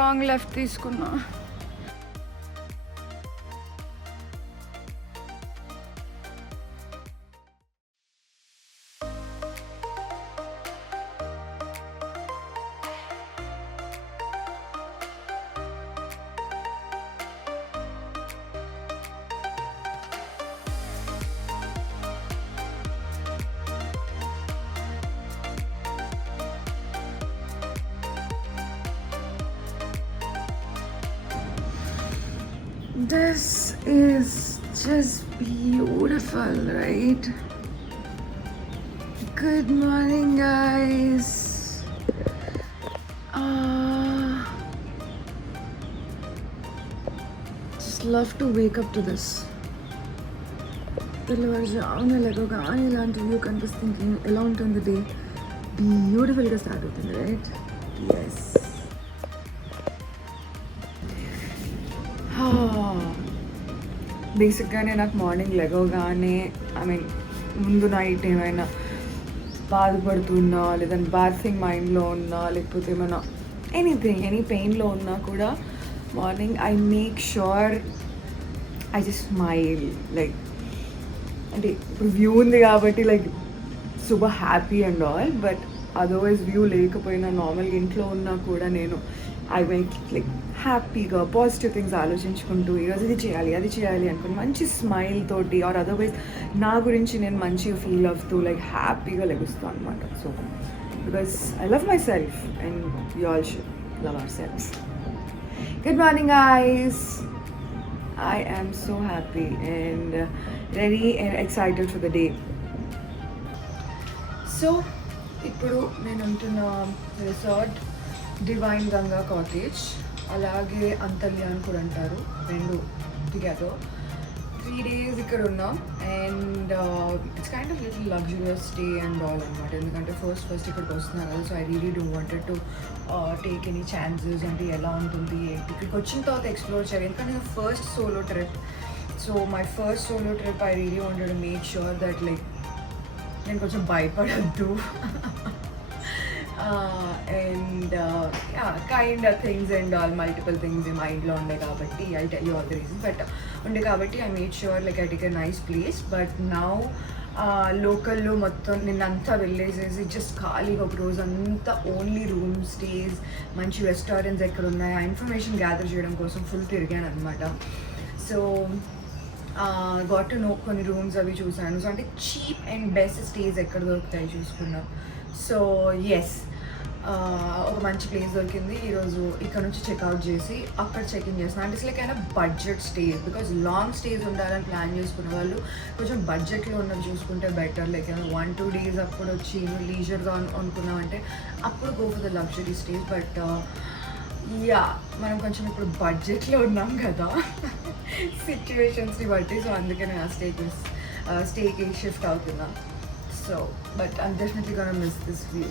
Wrong left తీసుకున్నా. This is just beautiful, right? Good morning, guys. Just love to wake up to this. తెల్లవారుజామున లేవగానే ఇలాంటి వ్యూ కనిపిస్తుంది. ఎలా ఉంటుంది డే? బ్యూటిఫుల్గా స్టార్ట్ అవుతుంది, రైట్? ఎస్. బేసిక్గానే నాకు మార్నింగ్ లెగవగానే ముందు నైట్ ఏమైనా బాధపడుతున్నా లేదంటే బ్యాడ్ థింగ్ మైండ్లో ఉన్నా లేకపోతే ఏమైనా ఎనీ పెయిన్లో ఉన్నా కూడా morning I make sure I just smile. Like అంటే ఇప్పుడు వ్యూ ఉంది కాబట్టి like super happy and all, but otherwise view లేకపోయినా నార్మల్గా ఇంట్లో ఉన్నా కూడా నేను ఐ మేక్ లైక్ హ్యాపీగా పాజిటివ్ థింగ్స్ ఆలోచించుకుంటూ ఈరోజు ఇది చేయాలి అది చేయాలి అనుకుని మంచి స్మైల్ తోటి ఆర్ అదర్వైజ్ నా గురించి నేను మంచిగా ఫీల్ అవుతూ లైక్ హ్యాపీగా లెగుస్తాను అనమాట. So because I love myself and you all should love ourselves. Good morning guys. I am so happy and ready and excited for the day. So, ఇప్పుడు నేను ఉంటున్న రిసార్ట్ డివైన్ గంగా కాటేజ్, అలాగే అంతర్యాన్ కూడా అంటారు, రెండు టుగెదర్. 3 days ఇక్కడ ఉన్నాం and it's kind of little luxurious stay and all అనమాట. ఎందుకంటే ఫస్ట్ ఇక్కడికి వస్తున్నాను కదా, so I really don't wanted to take any chances. అంటే ఎలా ఉంటుంది ఏంటి ఇక్కడికి వచ్చిన తర్వాత ఎక్స్ప్లోర్ చేయాలి. ఎందుకంటే first solo trip, so my first solo trip I really wanted to make sure that like నేను కొంచెం భయపడద్దు and kind of things and all multiple things మైండ్లో ఉండే కాబట్టి I tell you all the reasons. But ఉండే కాబట్టి I made sure like I take a nice place. But now లోకల్లో మొత్తం నిన్నంతా వెళ్ళేసేసి జస్ట్ ఖాళీగా ఒక రోజు అంతా ఓన్లీ రూమ్ స్టేస్, మంచి రెస్టారెంట్స్ ఎక్కడ ఉన్నాయి ఆ ఇన్ఫర్మేషన్ గ్యాదర్ చేయడం కోసం ఫుల్ తిరిగాను అనమాట. సో గాట్ టు నో కొన్ని రూమ్స్ అవి చూసాను. సో అంటే చీప్ అండ్ బెస్ట్ స్టేస్ ఎక్కడ దొరుకుతాయి చూసుకున్నాం. సో ఎస్, ఒక మంచి ప్లేస్ దొరికింది. ఈరోజు ఇక్కడ నుంచి చెక్అవుట్ చేసి అక్కడ చెక్ఇన్ చేస్తున్నాను. అంటే లైక్ అయినా budget stays, because long stays ఉండాలని ప్లాన్ చేసుకున్న వాళ్ళు కొంచెం బడ్జెట్లో ఉన్నవి చూసుకుంటే బెటర్. లైక్ 1-2 days అప్పుడు వచ్చి లీజర్గా అనుకున్నామంటే అప్పుడు go for the luxury stays. But yeah, మనం కొంచెం ఇప్పుడు బడ్జెట్లో ఉన్నాం కదా సిచ్యువేషన్స్ని బట్టి. సో అందుకే నేను ఆ స్టేకి షిఫ్ట్ అవుతున్నా. So but I'm definitely gonna miss this view.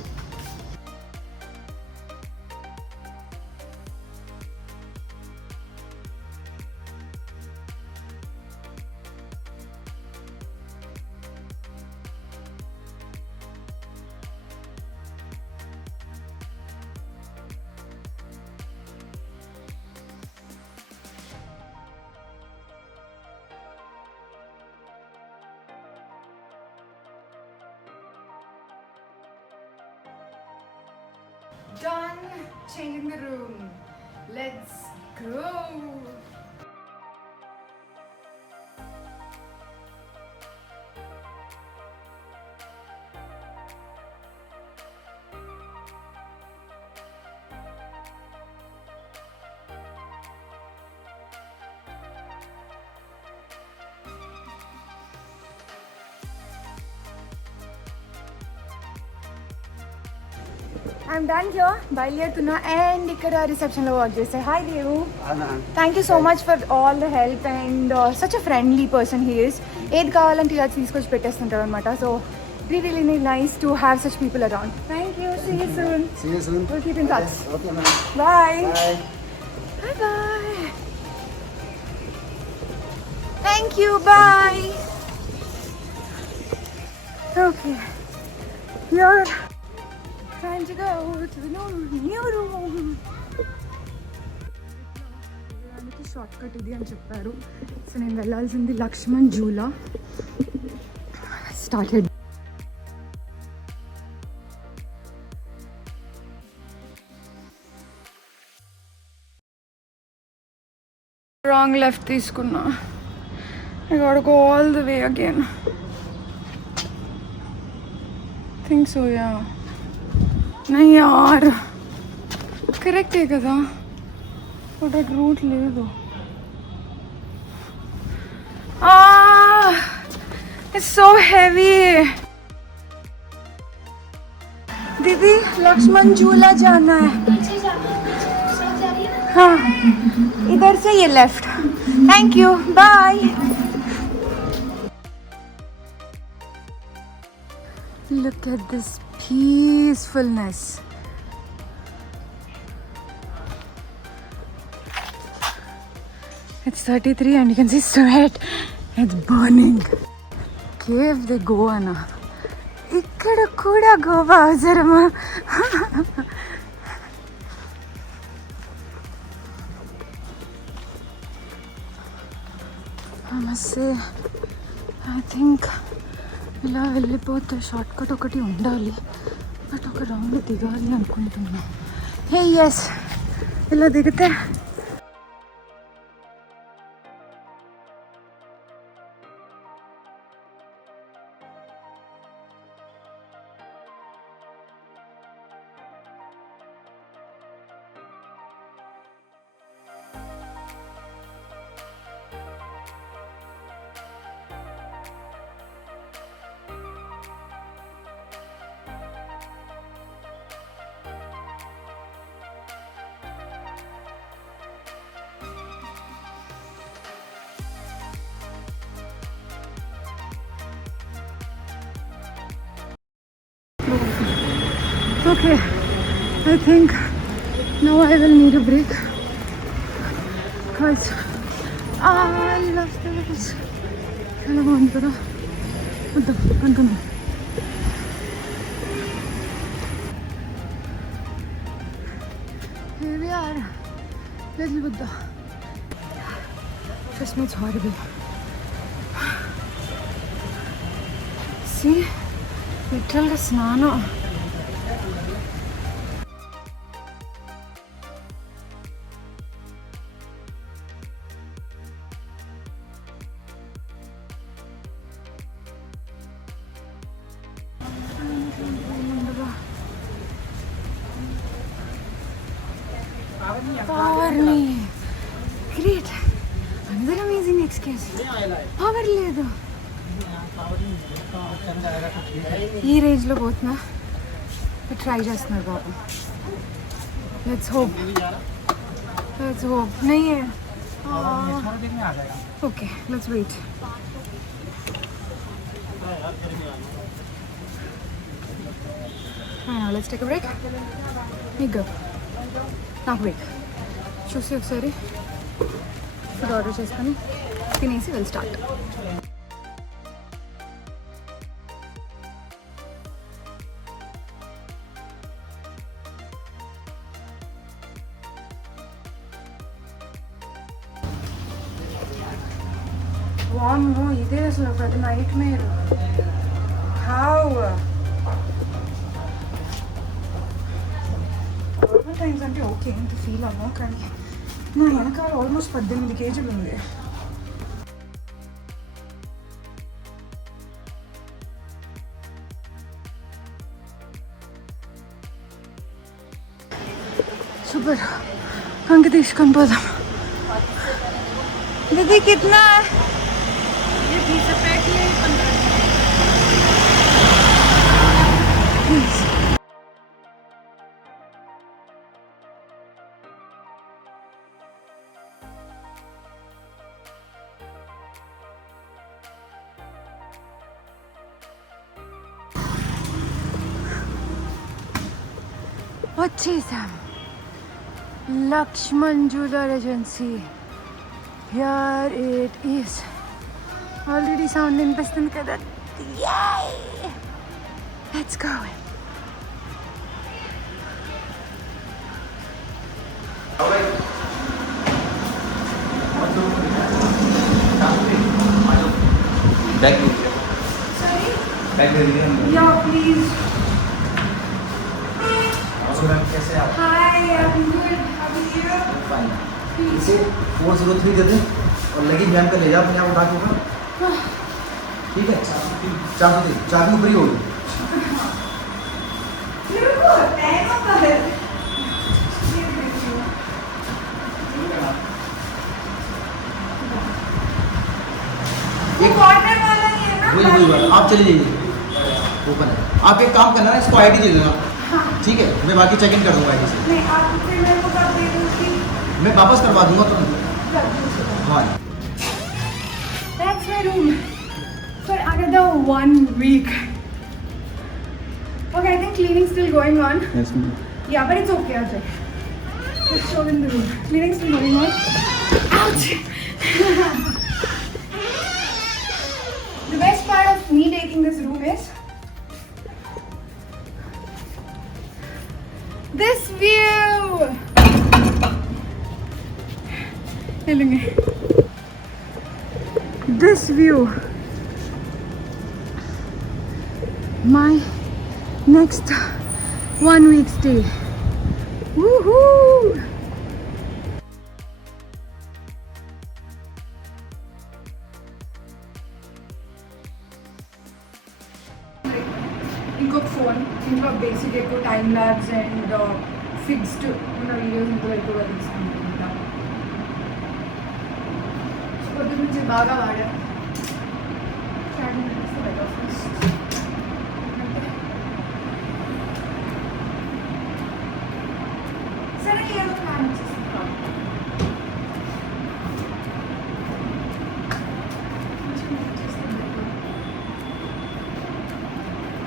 Done changing the room. Let's go. I'm done here. బయలుదేరుతున్నా అండ్ ఇక్కడ రిసెప్షన్లో వర్క్ చేస్తే. Hi Devu, thank you so much for all the help and such a friendly person he is. ఏది కావాలంటే ఇలా తీసుకొచ్చి పెట్టేస్తుంటారు అనమాట. So really nice to have such people around. Thank you. See you soon. See you soon. We'll keep in touch. Yes. Okay, ma'am. Bye. Bye. Bye bye. Thank you. Bye. Okay. You're trying to go to the new room. Short cut ఇది అని చెప్పారు. సో నేను వెళ్ళాల్సింది లక్ష్మణ్ జూలా. Started. Wrong left తీసుకున్నా. I gotta go all the way again. Think so, yeah. नहीं यार, करेक्ट है కదా, बट रूट లేదు. It's so heavy. दीदी लक्ष्मण झूला जाना है. हाँ इधर से ये left. Thank you, bye. Look at this peacefulness. It's 33 and you can see sweat. It's burning. Cave the Goa na. Ikkada kuda Goa avasarama. I must say, I think ఇలా వెళ్ళిపోతే షార్ట్ కట్ ఒకటి ఉండాలి, బట్ ఒక రౌండ్ దిగాలి అనుకుంటున్నా. హే ఎస్, ఇలా దిగితే okay. I think now I will need a break because I love this. చాలా బాగుంది కదా, వద్దాం కంటున్నాం. Here we are, Little Buddha. Trust me, it's horrible. See, literally స్నానం. Power me. Great. Another amazing excuse. Power లేదు. ఈ రేంజ్లో పోతున్నా, ట్రై చేస్తున్నారు బాబు. Let's hope. नहीं है. Okay, let's wait. Now let's take a break. You go. నాకు బ్రేక్ చూసి ఒకసారి ఫుడ్ ఆర్డర్ చేసుకొని తినేసి వెల్ స్టార్ట్. వామ్మో, ఇదే అసలు ఒక నైట్ మేర్. హౌ టైమ్స్ అంటే ఓకే, ఎంత ఫీల్ అన్నా, కానీ నా వెనకాల ఆల్మోస్ట్ 18 kg ఉంది. సూపర్, అంక తీసుకొని పోదాం. దీది కిतना ये 20 रुपए की 15 వచ్చేసాం. Lakshman Jhula regency. Here it is. Already sound వినిపిస్తుంది కదా. Let's go. Bag Sorry? Bag दे दीजिए हमको। Yeah, please. और मैम कैसे आप? Hi, I'm good. How are you? Fine. इसे 403 दे दें और लगेज मैम का ले जाओ अपने आप उठा के ऊपर। ठीक है? 403 चाबी ऊपर ही होगी। रुको, टाइम अप है। वो कॉर्नर वाला नहीं है ना? वही बात, आप चले जाइए, ओपन है। आप एक काम करना है, इसको आईडी दे देना, ठीक है? मैं बाकी चेक इन कर दूँगा आईडी से। नहीं, आप फिर मेरे को कब दे दोगी? मैं वापस करवा दूँगा तुरंत। हाँ। That's my room for another 1 week. Okay, I think cleaning still going on. Yes, ma'am. Yeah, but it's okay, Ajay. Let's show in the room. Cleaning still going on. Ouch! The best part of me taking this room is this view. This view. My next 1 week stay. Woohoo! ఇంకొక ఫోన్ ఇంకో బేసిక్ ఎక్కువ time labs and fixed ఉన్న వీడియోస్ ఇంకో ఎక్కువగా తీసుకుంటా పొద్దు నుంచి బాగా వాడా సరే ఏదో ప్లాన్ వచ్చేసింది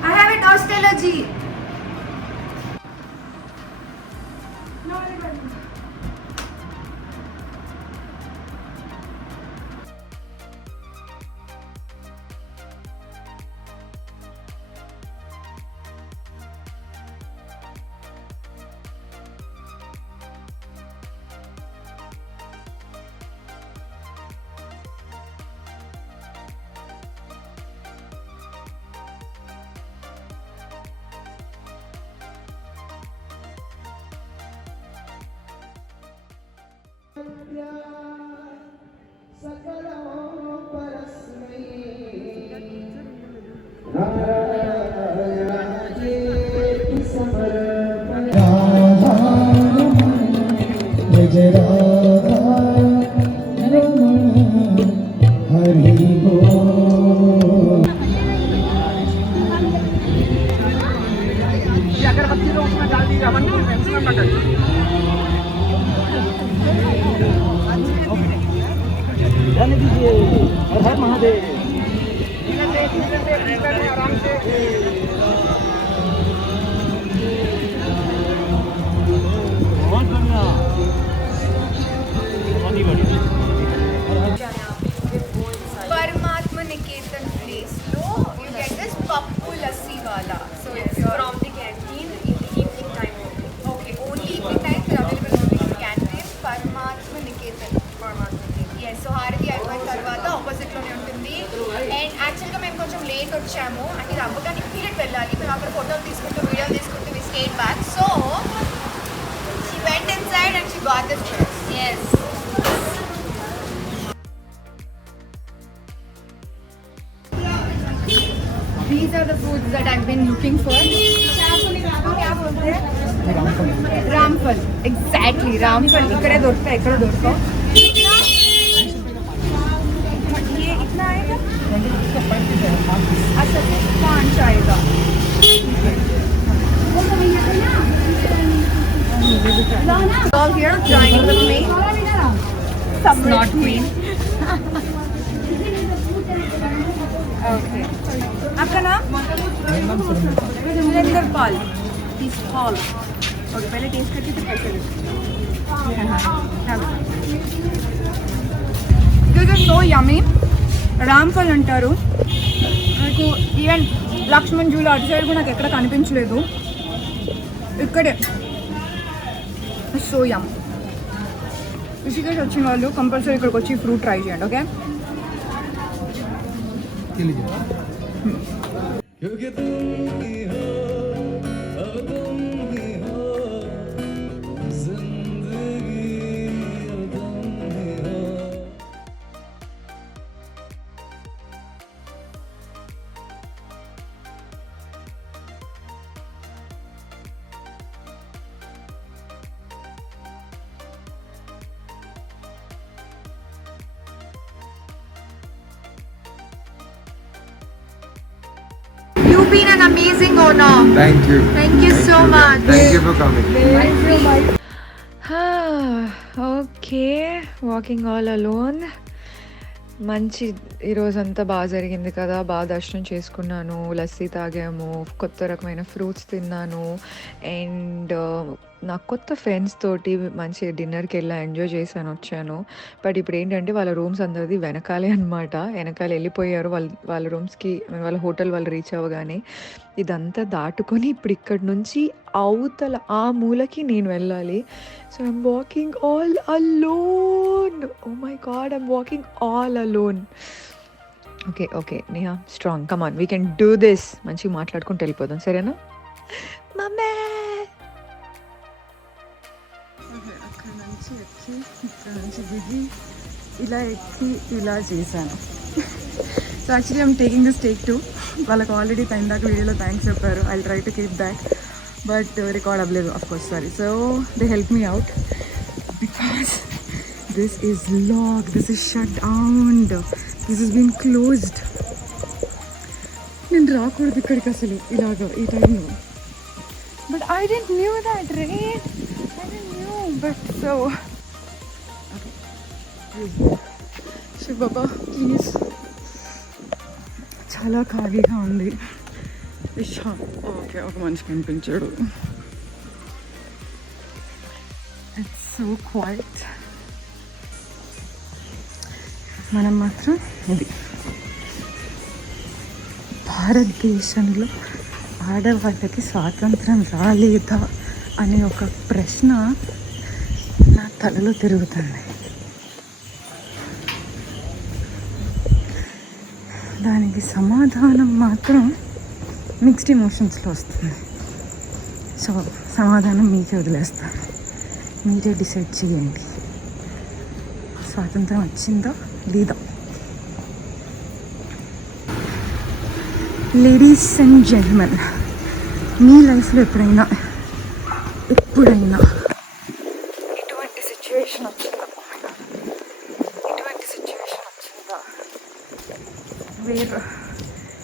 I have a nostalgia. No, रहने दीजिए, हर हर महादेव। बहुत बढ़िया, बहुत ही बढ़िया। परमात्मा निकेतन प्लेस लो you get this Pappu lassi wala so it's from the canteen in the evening time okay only evening time is available only in the canteen परमात्मा निकेतन yes so హారతి అయిపోయిన తర్వాత ఆపోజిట్ లోనే ఉంటుంది అండ్ యాక్చువల్ గా మేము కొంచెం లేట్ వచ్చాము అంటే ఇది అవ్వగానే ఇమ్మీడియట్ వెళ్ళాలి మేము అక్కడ ఫోటోలు తీసుకుంటూ వీడియోలు తీసుకుంటూ we stayed back so she went inside and she got this dress yes These are the foods that I've been looking for. क्या बोलते हैं? रामफल. Exactly, रामफल. इकड़े दोड़ता है, इकड़े दोड़ता. ये इतना आएगा? अच्छा, 5 आएगा. All here joining with me. Not queen. Okay. आपका नाम? सुरेंद्र पाल. He's Paul. Okay, पहले टेस्ट करके फिर कैसे This is so yummy. Ramphal అంటారు నాకు ఈవెన్ లక్ష్మణ్ జూలు అటు సైడ్ కూడా నాకు ఎక్కడ కనిపించలేదు ఇక్కడే సో యమ్ ఋషికేష్ వచ్చిన వాళ్ళు కంపల్సరీ ఇక్కడికి వచ్చి ఫ్రూట్ ట్రై చేయండి ఓకే ये लीजिए You've been an amazing owner. Thank you. Thank you so much. Thank you for coming. Okay walking all alone. మంచి ఈరోజంతా బాగా జరిగింది కదా, బాగా దర్శనం చేసుకున్నాను, లస్సీ తాగాము, కొత్త రకమైన ఫ్రూట్స్ తిన్నాను, అండ్ నా కొత్త ఫ్రెండ్స్ తోటి మంచి డిన్నర్కి వెళ్ళి ఎంజాయ్ చేశాను వచ్చాను. బట్ ఇప్పుడు ఏంటంటే వాళ్ళ రూమ్స్ అందరిది వెనకాలే అనమాట, వెనకాల వెళ్ళిపోయారు వాళ్ళ రూమ్స్కి, వాళ్ళ హోటల్ వాళ్ళు రీచ్ అవ్వగానే. ఇదంతా దాటుకొని ఇప్పుడు ఇక్కడ నుంచి అవతల ఆ మూలకి నేను వెళ్ళాలి. So I'm walking all alone. Oh my God, I'm walking all alone. Okay Neha, strong, come on, we can do this. మంచిగా మాట్లాడుకుంటూ వెళ్ళిపోదాం, సరేనా? మమ్మే అక్కడ నుంచి ఎక్కి ఇక్కడ నుంచి దిగి ఇలా ఎక్కి ఇలా చేశాను. So actually I'm taking this take 2. వాళ్ళకి ఆల్రెడీ టైం దాకా వీడియోలో థ్యాంక్స్ చెప్పారు. I try to keep that, but record అవ్వలేదు of course, sorry. So they help me out because this is lock, this is shut down, this is been closed. నేను రాకూడదు ఇక్కడికి అసలు ఇలాగ ఈ టైంలో. But I didn't knew that, right? I didn't knew, but so okay. Shiv Baba please. చాలా ఖాళీగా ఉంది. ఓకే, ఒక మనిషి కనిపించాడు. It's so quiet. మనం మాత్రం ఇది భారతదేశంలో ఆడవాళ్ళకి స్వాతంత్రం రాలేదా అనే ఒక ప్రశ్న నా తలలో తిరుగుతుంది. దానికి సమాధానం మాత్రం మిక్స్డ్ ఎమోషన్స్లో వస్తుంది. సో సమాధానం మీకే వదిలేస్తాను, మీరే డిసైడ్ చేయండి స్వాతంత్రం వచ్చిందా లేదా. లేడీస్ అండ్ జెంట్మెన్, మీ లైఫ్లో ఎప్పుడైనా ఇటువంటి సిచ్యువేషన్ వచ్చిందా where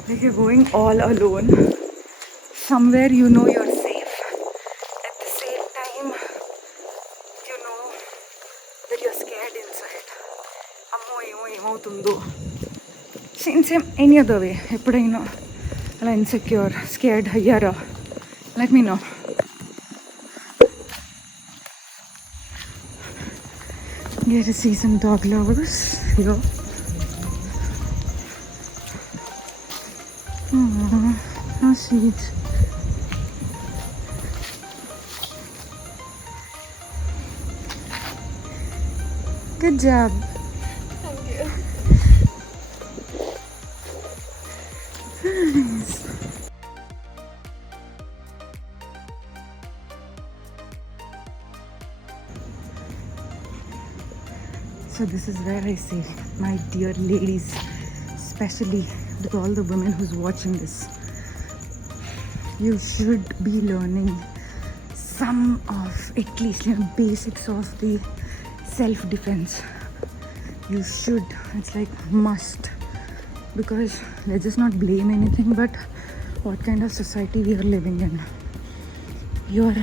like you're going all alone somewhere, you know you're safe, at the same time you know that you're scared inside. అమ్మో ఏమవుతుందో. సేమ్ ఎనీ అదర్ వే ఎప్పుడైనా అలా ఇన్సెక్యూర్, స్కేర్డ్ అయ్యారా? Let me know. Get to see some dog lovers here. How sweet. Good job. Thank you. Nice. So this is where I say, my dear ladies, especially to all the women who's watching this, you should be learning some of, at least, basics of the self-defense. You should. It's like must, because let's just not blame anything, but what kind of society we are living in. You're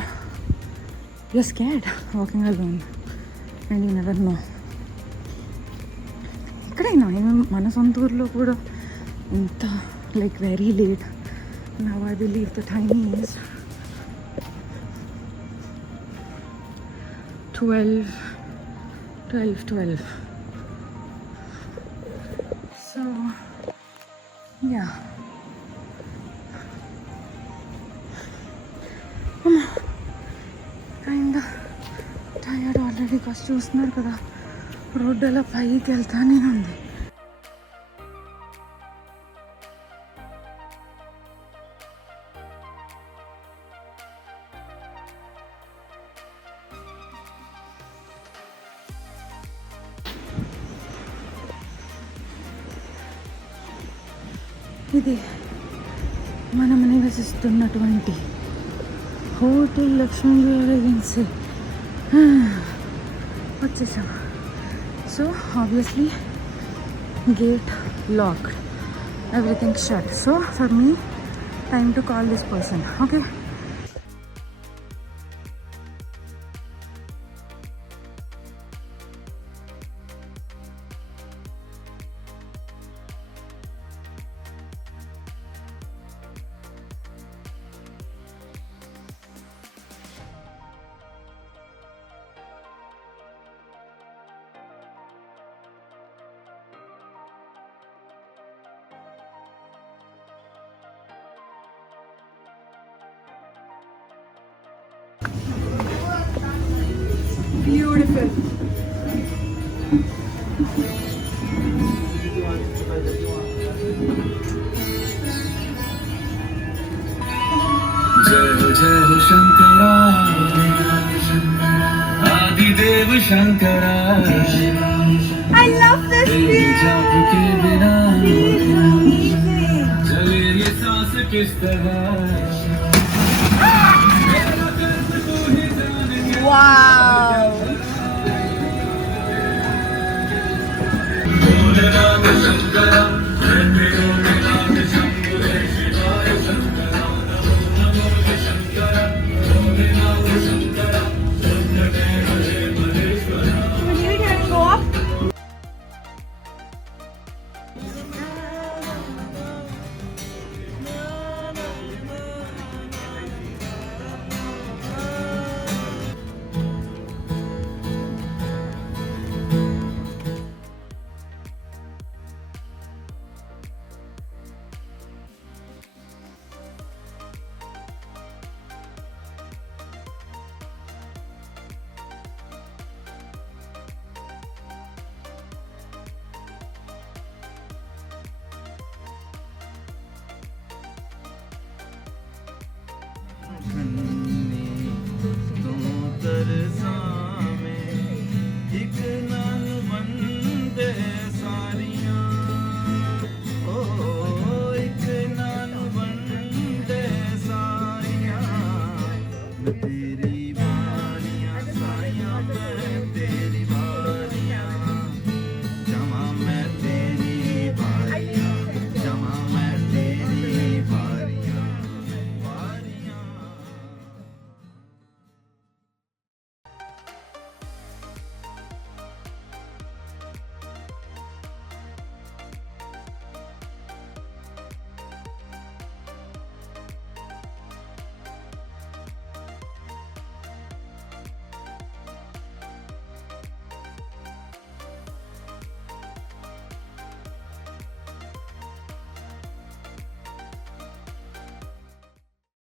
scared walking alone, and you never know. ఎక్కడైనా మన సొంత ఊర్లో కూడా ఇంత like very late. Now I believe the time is 12. So yeah, kind of tired already. కాస్ట్ చూస్తున్నారు కదా, road అలా పైకి వెళ్తానే ఉంది. ఇది మనం నివసిస్తున్నటువంటి హోటల్ లక్ష్మీ రెసిడెన్సీ వచ్చేసాం. So obviously gate lock, everything shut. So for me time to call this person. Okay, Beautiful. जय हो शंकरा, आदिदेव शंकरा, I love this तेरी view. जाप के बिना Amazing. चले ये सांस किस तरह. Wow. सारियां